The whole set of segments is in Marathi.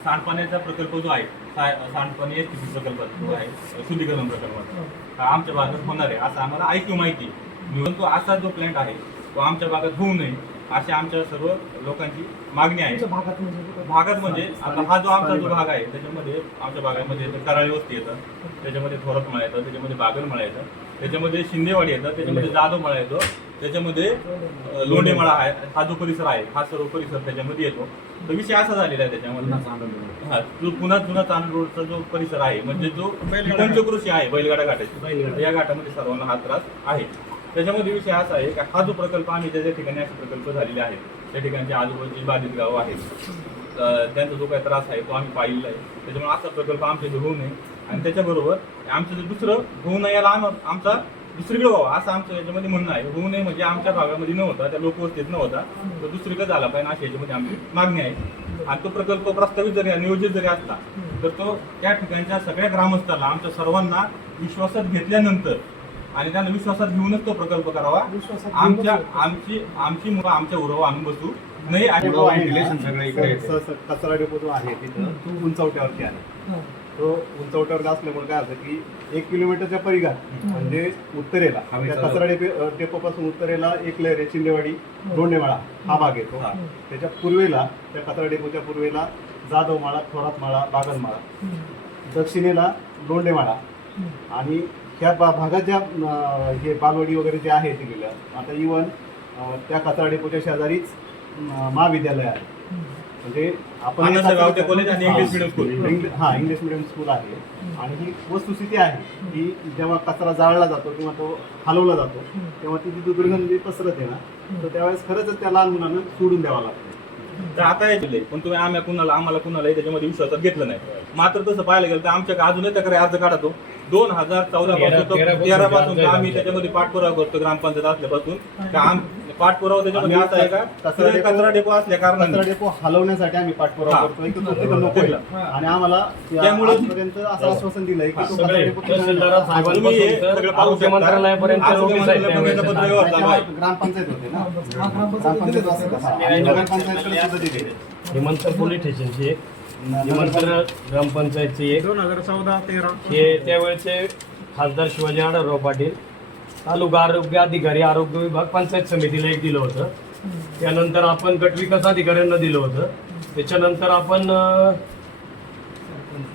सांडपाण्याचा प्रकल्प जो आहे सांडपाणी एस प्रकल्प जो आहे शुद्धीकरण प्रकल्प. हा. आमच्या भागात होणार आहे असं आम्हाला ऐकू माहिती. परंतु असा जो प्लॅन्ट आहे तो आमच्या भागात होऊ नये अशी आमच्या सर्व लोकांची मागणी आहे. भागात म्हणजे भागात म्हणजे आता हा जो आमचा जो भाग आहे त्याच्यामध्ये आमच्या भागामध्ये कराळी वस्ती येतं त्याच्यामध्ये थोरतमळा येतं त्याच्यामध्ये बागलमळा येतं त्याच्यामध्ये शिंदेवाडी येतं त्याच्यामध्ये जाधवमळा येतो त्याच्यामध्ये अं, लोंढेमळा आहे हा जो परिसर आहे हा सर्व परिसर त्याच्यामध्ये येतो. तर विषय असा झालेला आहे त्याच्यामध्ये. हा जो पुन्हा जुना चांदूर रोडचा जो परिसर आहे म्हणजे जो पंचकृषी आहे बैलगाडा घाटाची या घाटामध्ये सर्वांना हा त्रास आहे. त्याच्यामध्ये विषय असा आहे की हा जो प्रकल्प आम्ही ज्या ज्या ठिकाणी असे प्रकल्प झालेले आहेत त्या ठिकाणचे आजूबाजूची बाधित गावं आहेत त्यांचा जो काही त्रास आहे तो आम्ही पाहिलेला आहे. त्याच्यामुळे असा प्रकल्प आमच्या इथे होऊ नये. आणि त्याच्याबरोबर आमचं जे दुसरं होऊ नये याला आम आमचा दुसरीकडे व्हावा असं आमचं याच्यामध्ये म्हणणं आहे. होऊ नये म्हणजे आमच्या भागामध्ये न होता त्या लोकवस्तीत न होता तो दुसरीकडे झाला पाहिजे अशी याच्यामध्ये आमची मागणी आहे. आणि तो प्रकल्प प्रस्तावित जरी नियोजित जरी असला तर तो त्या ठिकाणच्या सगळ्या ग्रामस्थांना आमच्या सर्वांना विश्वासात घेतल्यानंतर आणि त्यांना विश्वासात घेऊनच तो प्रकल्प करावा. आमच्या आमची आमची मुलं आमच्या उरावर आणून बसू नाही आणि कचरा डेपो जो आहे तिथं. तो उंचवट्यावरती आहे. तो उंचवट्यावर असल्यामुळे काय होतं की एक किलोमीटरच्या परिघात म्हणजे उत्तरेला. कचरा डेपो डेपोपासून उत्तरेला एक लहर आहे चिंदेवाडी दोंडेमाळा हा भाग येतो. त्याच्या पूर्वेला त्या कचरा डेपोच्या पूर्वेला जाधवमाळा थोरातमाळा बागलमाळा दक्षिणेला लोंढेमाळा आणि ह्या भागात ज्या हे बालवाडी वगैरे जे आहे दिलेलं आता इवन त्या कचरा डेपोच्या शेजारीच महाविद्यालय आहे. म्हणजे आपण आनंद गावते कॉलेज आणि इंग्लिश medium स्कूल. इंग्लिश- हा इंग्लिश मिडियम स्कूल आहे. आणि ही वस्तुस्थिती आहे की जेव्हा कचरा जाळला जातो किंवा तो हलवला जातो तेव्हा तिथे जो दुर्गंधी पसरत ना तर त्यावेळेस खरंच त्या लहान मुलांना सोडून द्यावा लागतो. तर आता हे दिले पण तुम्ही आम्ही कुणाला आम्हाला कुणालाही त्याच्यामध्ये विश्वासात घेतलं नाही. मात्र तसं पाहायला गेलं तर आमच्या अजूनही तक्रारी अर्ज काढतो दोन हजार चौदा पासून तो तेरा पासून तर आम्ही त्याच्यामध्ये पाठपुरावा करतो ग्रामपंचायत असल्यापासून. का आम पाठपुरावा त्याच्यामध्ये असा आहे का कचरा डेपो- कचरा डेपो असल्या कचरा कारणाने डेपो हलवण्यासाठी आम्ही पाठपुरावा हा. करतोय की तो तिथं नको आहे. आणि आम्हाला या- त्यामुळं- आजपर्यंत असं आश्वासन दिलंय की तो कचरा सगळे डेपो तिथं तहसीलदार नको. साहेबांपासून तुम्ही हे तर सगळं पाहू आरोग्य शकता. मंत्रालयापर्यंत आरोग्य नोटीस आहेत मंत्रालयापर्यंत त्यावेळेस. पत्र व्यवहार चालू आहे. ग्रामपंचायत होते ना ग्रामपंचायत ग्रामपंचायत असं हा. आणि नगरपंचायतकडे सुद्धा दिले हेमंत पोलीस स्टेशनची एक हेमंत ग्रामपंचायतची एक दोन हजार चौदा तेरा हे त्यावेळेचे खासदार शिवाजी आढळराव पाटील तालुका आरोग्य अधिकारी आरोग्य विभाग पंचायत समितीला एक दिलं होतं. त्यानंतर आपण गट विकास अधिकाऱ्यांना दिलं होतं. त्याच्यानंतर आपण अं,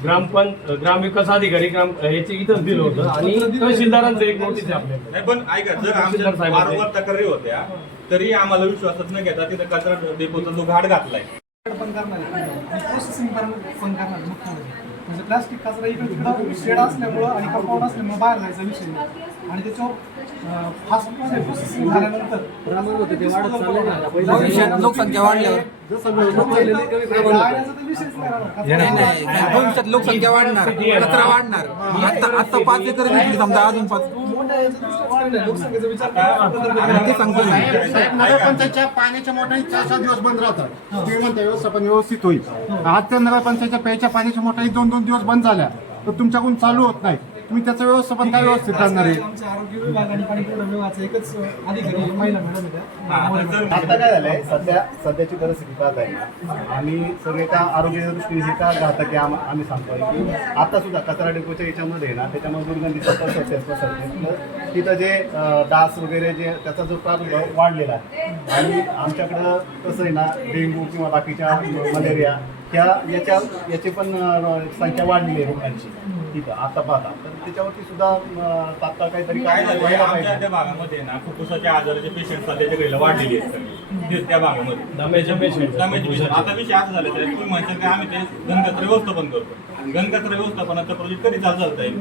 ग्रामपं ग्रामविकास अधिकारी ग्राम याचे इथंच दिलं होतं. आणि तहसीलदारांचं एक नोटीस आहे आपल्याकडे. नाही पण ऐका जर आमच्या तहसीलदार साहेबांचे- वारंवार तक्रारी होत्या तरी आम्हाला विश्वासात न घेता तिथे कचरा डेपोचा जो घाट घातलाय. पण करणार आहे. प्रोसेसिंग पण पण करणार आहे मुख्य म्हणजे म्हणजे प्लास्टिक कचरा इकडे तिकडं शेड असल्यामुळं आणि कंपाऊंड असल्यामुळं बाहेर जायचा विषय नाही. आणि त्याच्यावर फास्ट प्रोसेसिंग झाल्यानंतर भविष्यात लोकसंख्या वाढल्यावर. विषयच नाही लोकसंख्या वाढणार. कचरा वाढणार. आता आता पाच एकर समजा अजून पाच ते सांगतो मी. साहेब नगरपंचायतच्या पाण्याच्या चार दिवस बंद राहतात. तुम्ही म्हणता व्यवस्थापन व्यवस्थित होईल. आजच्या नगरपंचायतच्या प्यायच्या पाण्याच्या मोटारी दोन दोन दिवस बंद झाल्या. तर तुमच्याकडून चालू होत नाही. तुम्ही त्याचं व्यवस्थापन काय व्यवस्थित करणार आहे? आमच्या आरोग्य विभाग आणि पाणीपुरवठा विभागाचा एकच अधिकारी महिला मॅडम होत्या आता काय झालंय सध्या सध्याची परिस्थिती पाहत आहे आम्ही सगळे का आरोग्याच्या दृष्टीने हे का घातक आहे आम- आम्ही सांगतोय की आता सुद्धा कचरा डेपोच्या याच्यामध्ये ना त्याच्यामध्ये दुर्गंधीचा पसरते पसरते. तर तिथं जे अं, डास वगैरे जे त्याचा जो प्रादुर्भाव वाढलेला आहे. आणि आमच्याकडं कसं आहे ना डेंग्यू किंवा बाकीच्या मलेरिया ह्या याच्या याची पण संख्या वाढलेली आहे लोकांची तिथं आता पाहता तर त्याच्यावरती सुद्धा तात्काळ काहीतरी काय झालं? आमच्या त्या भागामध्ये ना फुफ्फुसाच्या आजाराचे पेशंट सध्याच्या घडीला वाढलेली आहेत सगळे. त्या भागामध्ये. दम्याचे patient. दम्याचे patient. आता विषय असा झाला तुम्ही म्हणता की आम्ही ते घनकचरा व्यवस्थापन करतो. घनकचरा व्यवस्थापनाचा प्रोजेक्ट कधी चालू चालता येईल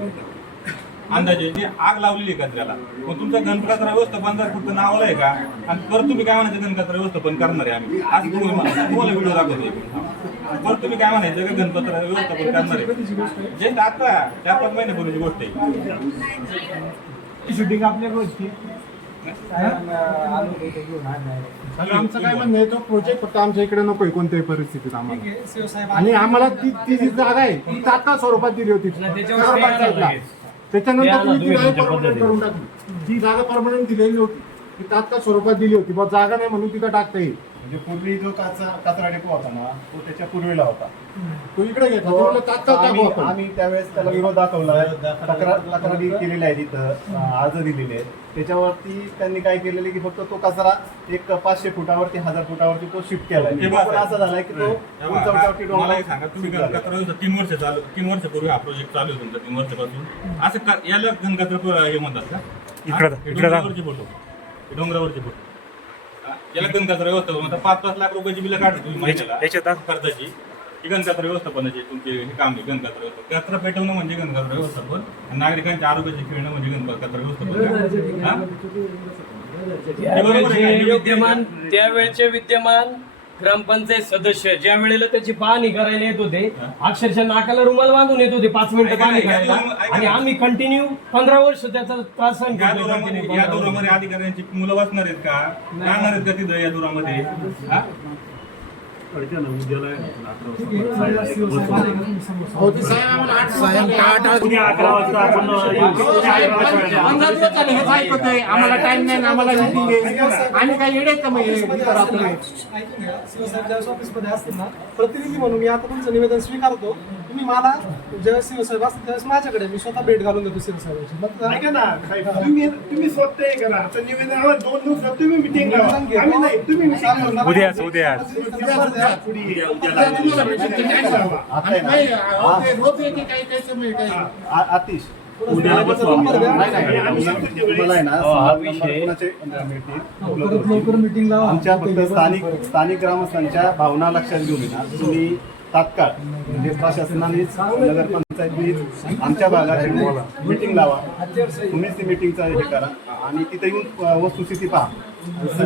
अंदाजे जी आग लावलेली आहे कचऱ्याला मग तुमचा घनकचरा व्यवस्थापन जर फक्त नावाला आहे का? आणि परत तुम्ही काय म्हणायचं घनकचरा व्यवस्थापन करणार आहे आम्ही? आज तुम्ही म्हणा- तुम्हाला व्हिडिओ दाखवतो परत तुम्ही काय म्हणायचं का घनकचरा व्यवस्थापन करणार आहे? जे आता चार पाच महिन्यापूर्वीची गोष्ट आहे. शूटिंग आपल्या गोष्टी. आमचं काय म्हणणं आहे तो प्रोजेक्ट फक्त आमच्या इकडे नकोय कोणत्याही परिस्थितीत आम्हाला. ठीक आहे शिवसाहेब आणि आम्हाला ती ती जी जागा आहे ती तात्काळ स्वरूपात दिली होती. त्याच्यानंतर ते तुम्ही ती जागा permanent करून टाकली. जी जागा परमनंट दिलेली होती. ती तात्काळ स्वरूपात दिली होती. बा जागा नाही म्हणून तिथं टाकता येईल. म्हणजे पूर्वी जो काचा कचरा डेपो होता ना तो त्याच्या पूर्वीला होता. तू इकडे घे तो तिकडे तात्काळ टाकू आम्ही आपण. आम्ही त्यावेळेस त्याला विरोध दाखवला. तक्रार तक्रारी केलेल्या आहे तिथं. अर्ज दिलेले. आहेत त्याच्यावरती त्यांनी काय केलेलं की फक्त तो कचरा एक पाचशे फुटावरती हजार फुटावरती तो शिफ्ट केला हे तो बघा. पण असं झालाय की तो उंचावरती मला डोंगर एक सांगा. तुम्ही तीन वर्ष चालू तीन वर्षापूर्वी हा प्रोजेक्ट चालू आहे तुमचा तीन वर्षापासून. असं का याला गणकत्र हे म्हणतात का? इकडं- हा? हे इकडं डोंगरावरचे फोटो. हे डोंगरावरचे फोटो. हा? याला गणकत्र व्यवस्थापन म्हणतात पाच पाच लाख रुपयाची बिलं काढतो तुम्ही महिन्याला याच्यात खर्चाची ही गणकत्र व्यवस्थापनाची तुमचे हे काम आहे गणकत्र व्यवस्थापन कचरा पेटवणं म्हणजे गणकत्र व्यवस्थापन आणि नागरिकांच्या आरोग्याचे खेळणं म्हणजे गणकत्र व्यवस्थापन हा? त्यावेळचे? विद्यमान त्यावेळचे विद्यमान ग्रामपंचायत सदस्य ज्या वेळेला त्याची पाहणी करायला येत होते अक्षरशः नाकाला रुमाल बांधून येत होते पाच मिनिटं ऐका या करायला दोन- ऐका आणि ना. आम्ही कंटिन्यू पंधरा वर्ष त्याचा त्रास सहन या करतोय. दोरामध्ये या वर्ष. दोरामध्ये अधिकाऱ्यांची मुलं बसणार आहेत का राहणार आहेत का तिथं या दोरामध्ये हा? हो ती साहेब आम्हाला टाइम नाही आम्हाला आहे. आम्ही काय येडे का मग हे इतर आपले? ऐकून घ्या. शिवसाहेब ज्यावेळेस ऑफिसमध्ये असतील ना प्रतिनिधी म्हणून मी आता तुमचं निवेदन स्वीकारतो. तुम्ही मला ज्यावेळेस शिवसाहेब असतील त्यावेळेस माझ्याकडे मी स्वतः भेट घालून देतो शिवसाहेबांची मग ऐका ना साहेब, तुम्ही तुम्ही स्वतः हे करा. आता निवेदन आम्हाला दोन दिवसात तुम्ही मिटिंग आम्ही नाही तुम्ही meeting लावा. उद्याच उद्याच. उद्या तुम्हाला meeting ची time लावा. आता आहे आणि ना, काही अहो, ते रोज येते काही काही समय काही आ- आतिश. आमच्या फक्त स्थानिक स्थानिक ग्रामस्थांच्या भावना लक्षात घेऊन येणार तुम्ही तात्काळ म्हणजे प्रशासनानेच नगरपंचायतीने आमच्या भागात मिटिंग लावा. तुम्हीच ती मिटिंगचा हे करा. आणि तिथे येऊन वस्तुस्थिती पहा.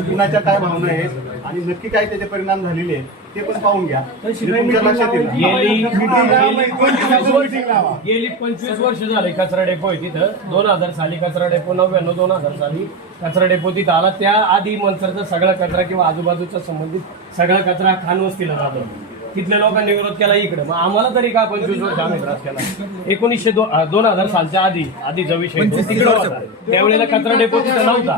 कुणाच्या काय भावना आहेत आणि नक्की काय त्याचे परिणाम झालेले आहेत ते पण पाहून घ्या. तुमच्या लक्षात येईल गेली Meeting लावा. गेली पंचवीस वर्ष झाले कचरा डेपो आहे तिथं. दोन हजार साली कचरा डेपो नव्याण्णव दोन हजार साली कचरा डेपो तिथं आला. त्या आधी मनसरचा सगळा कचरा किंवा आजूबाजूचा संबंधित सगळा कचरा खानवस्तीला जातो. तिथल्या लोकांनी विरोध केला इकडे. मग आम्हाला तरी का पंचवीस वर्ष आम्ही त्रास केला? एकोणीसशे दो- अं, दोन हजार सालच्या आधी आधीचा विषय तो. तिकडे होता. त्यावेळेला कचरा डेपो तिथं नव्हता.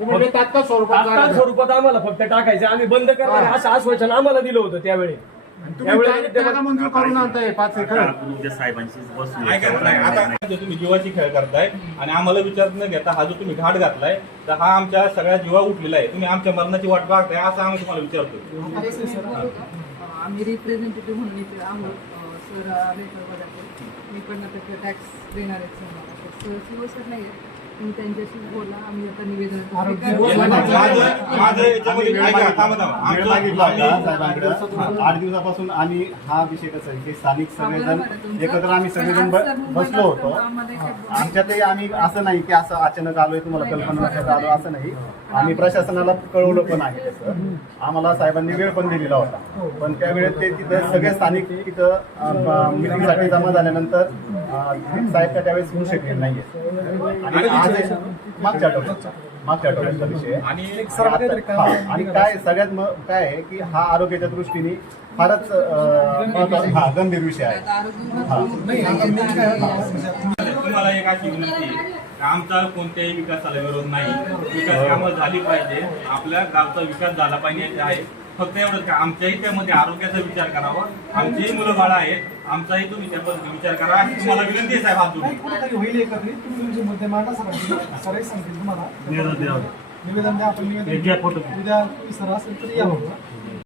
म्हणजे तात्काळ स्वरूपात. स्वरूपात आम्हाला फक्त टाकायचं. आम्ही बंद करणार असं आश्वासन आम्हाला दिलं होतं त्यावेळी. तुम्ही त्यावेळी direct जागा मंजूर करून आणताय पाच एकर. ऐका ना, नाही, आता जे तुम्ही जीवाची खेळ करताय आणि आम्हाला विचार न घेता हा जो तुम्ही घाट घातलाय तर हा आमच्या सगळ्या जीवा उठलेला आहे. तुम्ही आमच्या मरणाची वाट पाहताय असं आम्ही तुम्हाला विचारतो आम्ही रिप्रेझेंटेटिव्ह म्हणून इथे आहोत. अं, सर पदाचे मी पण आता टॅक्स देणार आहेत सर. सर नाही आहेत तुम्ही त्यांच्याशी बोला आम्ही आता निवेदन आठ दिवसापासून आम्ही हा विषय कसा आहे की स्थानिक सगळेजण एकत्र आम्ही सगळेजण ब- बसलो होतो आमच्यातही आम्ही असं नाही की असं अचानक आलोय तुम्हाला कल्पना लक्षात आलो असं नाही आम्ही प्रशासनाला कळवलं पण आहे तसं आम्हाला साहेबांनी वेळ पण दिलेला होता पण त्यावेळेस ते तिथं सगळे स्थानिक तिथं मिटिंगसाठी जमा झाल्यानंतर साहेब त्या त्यावेळेस होऊ शकले नाहीये आणि आज मागच्या आठवड्याचा मागच्या आठवड्याचा विषय आहे. आणि आता- हा, आणि काय सगळ्यात म- काय आहे की हा आरोग्याच्या दृष्टीने फारच अं, महत्त्वाचा- हा गंभीर विषय आहे. तुम्हाला एक अशी विनंती आहे. की आमचा कोणत्याही विकासाला विरोध नाही. विकास कामं झाली पाहिजे. आपल्या गावचा विकास झाला पाहिजे हे आहे. फक्त एवढंच का? आमच्याही त्यामध्ये आरोग्याचा विचार करावा. आमचीही मुलं बाळा आहेत. आमचाही तुम्ही त्या पद्धतीने विचार करा. अशी तुम्हाला विनंती आहे साहेब जोडून. नाही कुठेतरी होईल एकत्रित तुम्ही तुमचे मुद्दे मांडा सरांची सराही सांगतील तुम्हाला. निवेदन द्या. आपण निवेदन उद्या सर असेल तरी या.